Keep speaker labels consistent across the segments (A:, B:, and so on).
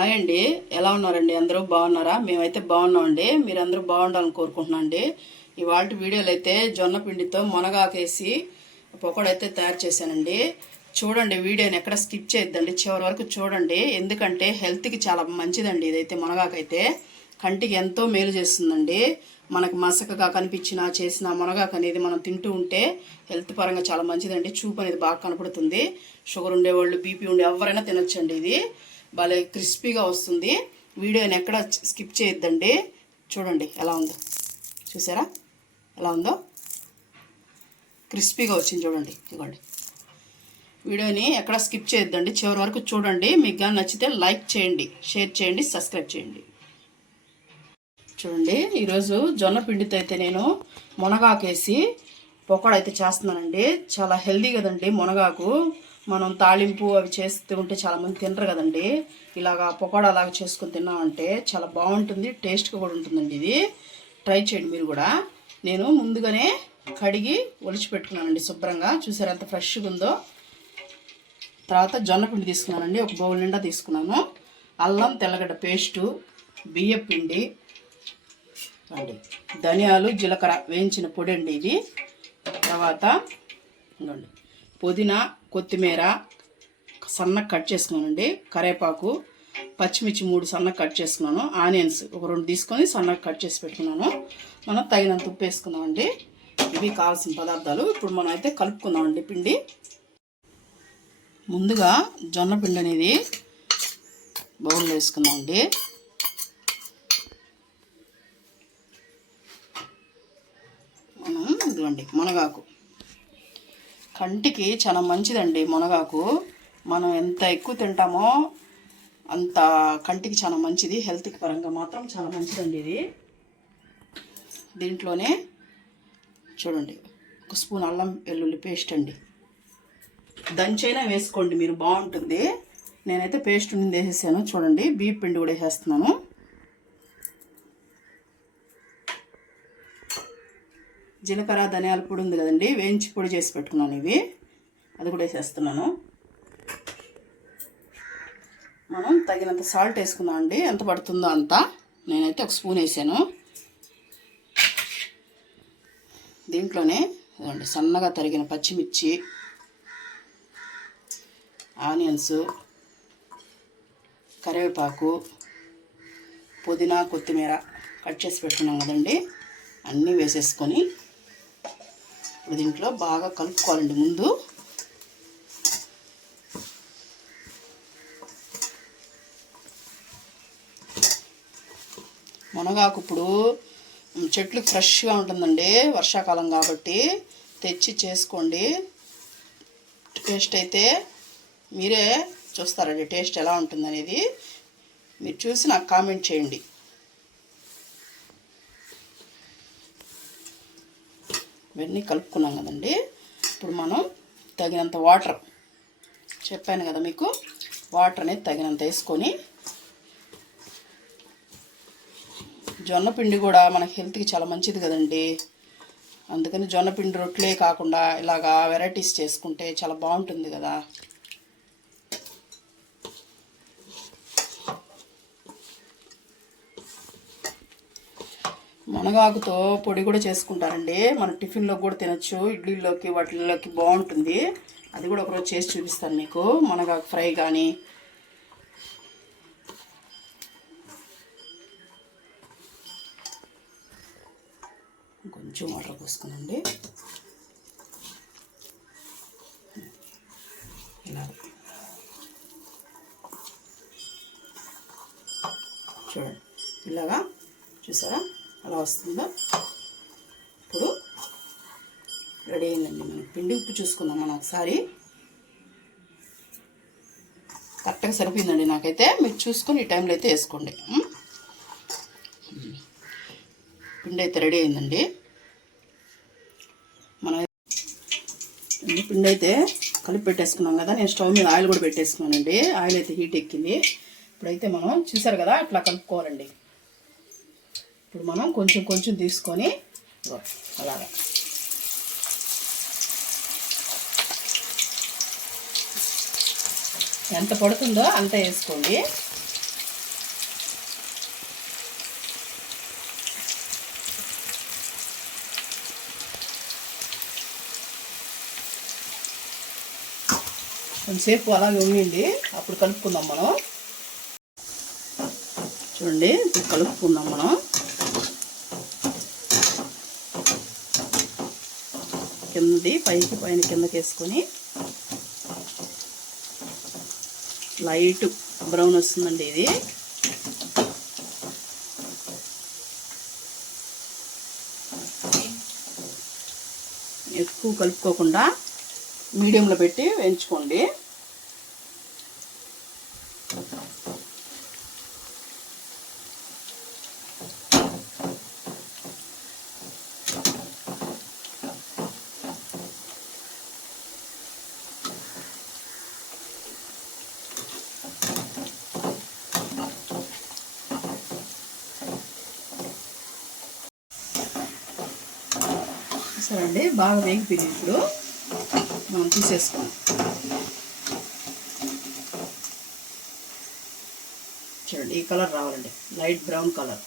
A: Hi అండి. ఎలా ఉన్నారండి? అందరూ బాగున్నారా? మేమైతే బాగున్నామండి. మీరందరూ బాగుండాలని కోరుకుంటున్నాం అండి. ఇవాళ వీడియోలు అయితే జొన్న పిండితో మునగాకేసి పొకడైతే తయారు చేశానండి. చూడండి వీడియోని ఎక్కడ స్కిప్ చేయొద్దండి. చివరి వరకు చూడండి. ఎందుకంటే హెల్త్కి చాలా మంచిదండి ఇదైతే మునగాకైతే. కంటికి ఎంతో మేలు చేస్తుందండి. మనకు మసకగా కనిపించినా చేసిన మునగాకు అనేది మనం తింటూ ఉంటే హెల్త్ పరంగా చాలా మంచిదండి. చూపు అనేది బాగా కనపడుతుంది. షుగర్ ఉండేవాళ్ళు బీపీ ఉండే ఎవరైనా తినొచ్చండి ఇది. భలే క్రిస్పీగా వస్తుంది. వీడియోని ఎక్కడ స్కిప్ చేయొద్దండి. చూడండి ఎలా ఉందో. చూసారా? ఎలా ఉందో? క్రిస్పీగా వచ్చింది చూడండి ఇదిగోండి. వీడియోని ఎక్కడ స్కిప్ చేయొద్దండి చివరి వరకు చూడండి. మీకు కానీ నచ్చితే లైక్ చేయండి షేర్ చేయండి సబ్స్క్రైబ్ చేయండి. చూడండి ఈరోజు జొన్న పిండితో అయితే నేను మునగాకేసి పొకడ అయితే చేస్తున్నానండి. చాలా హెల్దీ కదండి మునగాకు. మనం తాళింపు అవి చేస్తూ ఉంటే చాలామంది తినరు కదండి. ఇలాగా పొకోడా అలాగ చేసుకొని తిన్నామంటే చాలా బాగుంటుంది టేస్ట్గా కూడా ఉంటుందండి ఇది. ట్రై చేయండి మీరు కూడా. నేను ముందుగానే కడిగి ఒలిచిపెట్టుకున్నానండి శుభ్రంగా. చూసారు ఎంత ఫ్రెష్గా ఉందో? తర్వాత జొన్నపిండి తీసుకున్నానండి. ఒక బౌల్ నిండా తీసుకున్నాను. అల్లం తెల్లగడ్డ పేస్టు బియ్యపిండి అండి ధనియాలు జీలకర్ర వేయించిన పొడి అండి ఇది. తర్వాత ఇంకోండి పుదీనా కొత్తిమీర సన్నగా కట్ చేసుకున్నానండి. కరేపాకు పచ్చిమిర్చి మూడు సన్నగా కట్ చేసుకున్నాను. ఆనియన్స్ ఒక రెండు తీసుకొని సన్నగా కట్ చేసి పెట్టుకున్నాను. మనం తగినంత ఉప్పు వేసుకున్నామండి ఇవి కావాల్సిన పదార్థాలు. ఇప్పుడు మనం అయితే కలుపుకుందామండి పిండి. ముందుగా జొన్న పిండి అనేది బౌల్లో వేసుకుందామండి. మనం ఇదిగోండి మునగాకు. కంటికి చాలా మంచిదండి మునగాకు. మనం ఎంత ఎక్కువ తింటామో అంత కంటికి చాలా మంచిది హెల్త్కి పరంగా మాత్రం చాలా మంచిదండి ఇది. దీంట్లోనే చూడండి ఒక స్పూన్ అల్లం వెల్లుల్లి పేస్ట్ అండి. దంచైనా వేసుకోండి మీరు బాగుంటుంది. నేనైతే పేస్ట్ నుండి వేసేసాను చూడండి బీప్ పిండి కూడా వేసేస్తున్నాను. జీలకర్ర ధనియాల పొడి ఉంది కదండి వేయించి పొడి చేసి పెట్టుకున్నాను ఇవి. అది కూడా వేసేస్తున్నాను. మనం తగినంత సాల్ట్ వేసుకుందాం అండి. ఎంత పడుతుందో అంత. నేనైతే ఒక స్పూన్ వేసాను. దీంట్లోనే సన్నగా తరిగిన పచ్చిమిర్చి ఆనియన్స్ కరివేపాకు పుదీనా కొత్తిమీర కట్ చేసి పెట్టుకున్నాం కదండి. అన్నీ వేసేసుకొని దీంట్లో బాగా కలుపుకోవాలండి ముందు. మునగాకు ఇప్పుడు చెట్లు ఫ్రెష్గా ఉంటుందండి వర్షాకాలం కాబట్టి. తెచ్చి చేసుకోండి. టేస్ట్ అయితే మీరే చూస్తారండి టేస్ట్ ఎలా ఉంటుందనేది. మీరు చూసి నాకు కామెంట్ చేయండి. ఇవన్నీ కలుపుకున్నాం కదండి. ఇప్పుడు మనం తగినంత వాటర్ చెప్పాను కదా మీకు వాటర్ అనేది తగినంత వేసుకొని జొన్న పిండి కూడా మన హెల్త్కి చాలా మంచిది కదండి. అందుకని జొన్న పిండి రొట్టెలే కాకుండా ఇలాగా వెరైటీస్ చేసుకుంటే చాలా బాగుంటుంది కదా. మునగాకుతో పొడి కూడా చేసుకుంటారండి. మన టిఫిన్లో కూడా తినచ్చు. ఇడ్లీలోకి వాటిల్లోకి బాగుంటుంది. అది కూడా ఒకరోజు చేసి చూపిస్తాను మీకు. మునగాకు ఫ్రై కానీ కొంచెం వాటర్ పోసుకునండి. ఇలా. చూడండి. ఇలాగా. చూసారా? అలా వస్తుందో ఇప్పుడు రెడీ అయిందండి మనం పిండి ఉప్పు చూసుకుందాం మనం ఒకసారి. కరెక్ట్గా సరిపోయిందండి నాకైతే. మీరు చూసుకొని ఈ టైంలో అయితే వేసుకోండి. పిండి అయితే రెడీ అయిందండి. మనం పిండి అయితే కలిపి పెట్టేసుకున్నాం కదా నేను స్టవ్ మీద ఆయిల్ కూడా పెట్టేసుకున్నానండి. ఆయిల్ అయితే హీట్ ఎక్కింది. ఇప్పుడైతే మనం చూసారు కదా అట్లా కలుపుకోవాలండి. ఇప్పుడు మనం కొంచెం కొంచెం తీసుకొని అలాగా. ఎంత పడుతుందో అంత వేసుకోండి. కొంతసేపు అలాగే ఉండి అప్పుడు కలుపుకుందాం మనం. చూడండి కలుపుకుందాం మనం. కిందది పైకి పైన కిందకి వేసుకొని లైట్ బ్రౌన్ వస్తుందండి ఇది. ఎక్కువ కలుపుకోకుండా మీడియంలో పెట్టి వేయించుకోండి. సరే అండి బాగా వేగిపోయింది ఇప్పుడు. మనం తీసేసుకోం చూడండి ఈ కలర్ రావాలండి. Light brown colour.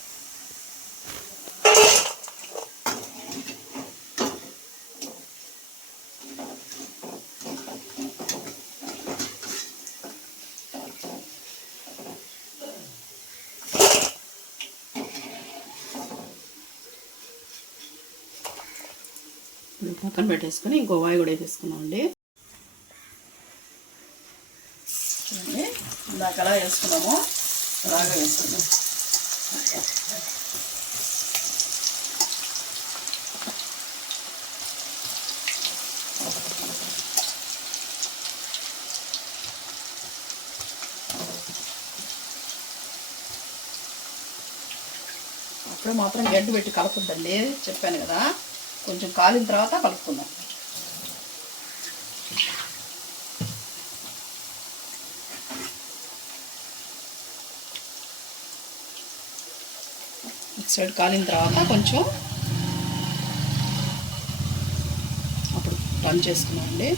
A: పక్కన పెట్టేసుకొని ఇంకో వాయి కూడా వేసేసుకున్నాం అండి ఇందాక అలా వేసుకున్నాము అలాగే వేసుకున్నాం అప్పుడు మాత్రం గడ్డి పెట్టి కలపొద్దండి చెప్పాను కదా. కొంచెం కాలిన తర్వాత కలుపుకుందాం. సైడ్ కాలిన తర్వాత కొంచెం అప్పుడు రన్ చేసుకున్నామండి.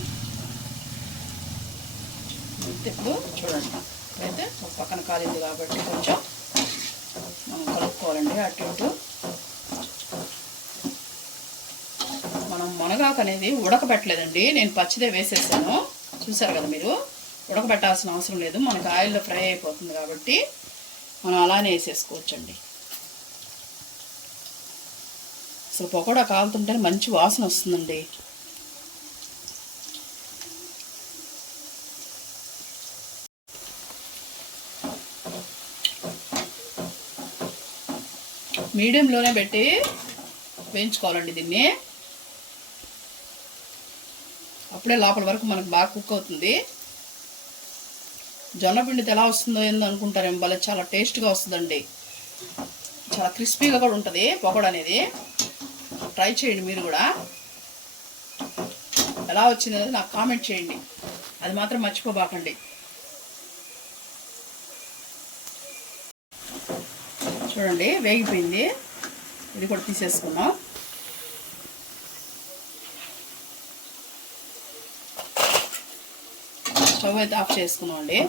A: అయితే ఇప్పుడు చూడండి. అయితే పక్కన కాలింది కాబట్టి కొంచెం మనం కలుపుకోవాలండి అటు ఇటు. మునగాకు అనేది ఉడకబెట్టలేదండి. నేను పచ్చిదే వేసేసాను. చూసారు కదా మీరు? ఉడకబెట్టాల్సిన అవసరం లేదు. మనకు ఆయిల్లో ఫ్రై అయిపోతుంది కాబట్టి మనం అలానే వేసేసుకోవచ్చండి. అసలు పకోడా కాలుతుంటే మంచి వాసన వస్తుందండి. మీడియంలోనే పెట్టి వేయించుకోవాలండి దీన్ని. అప్పుడే లోపల వరకు మనకు బాగా కుక్ అవుతుంది. జొన్న పిండితో ఎలా వస్తుందో ఏందో అనుకుంటారేమో భలే చాలా టేస్ట్గా వస్తుందండి. చాలా క్రిస్పీగా కూడా ఉంటుంది పకోడా అనేది. ట్రై చేయండి మీరు కూడా. ఎలా వచ్చింది అనేది నాకు కామెంట్ చేయండి. అది మాత్రం మర్చిపోబాకండి. చూడండి వేగిపోయింది. ఇది కూడా తీసేసుకున్నాం స్టవ్ అయితే ఆఫ్ చేసుకున్నామండి.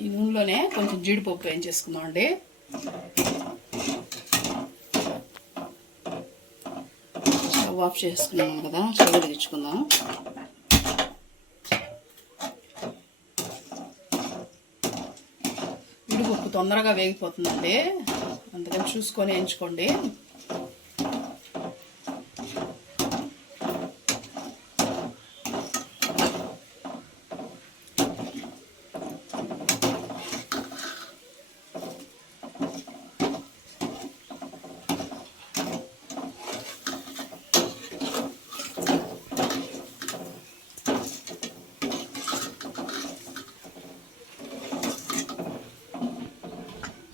A: ఈ నూనెలోనే కొంచెం జీడిపప్పు ఏం చేసుకుందాం అండి స్టవ్ ఆఫ్ చేసుకున్నాం కదా స్టవ్ వెలిగించుకుందాం జీడిపప్పు తొందరగా వేగిపోతుందండి. అందుకని చూసుకొని వేయించుకోండి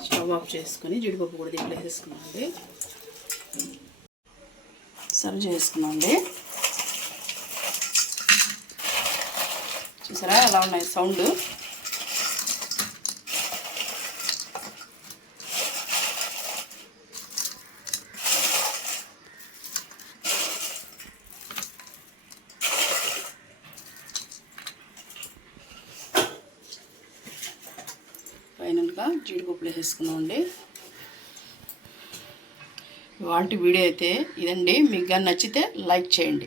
A: స్టవ్ ఆఫ్ చేసుకొని జీడిపప్పు కూడా దీంట్లో వేసేసుకున్నాండి సర్వ్ చేసుకున్నామండి చూసారా ఎలా ఉన్నాయి సౌండ్? ఫైనల్గా జీడిపప్పులు వేసేసుకున్నామండి వాటి వీడియో అయితే ఇదండి. మీకు కానీ నచ్చితే లైక్ చేయండి.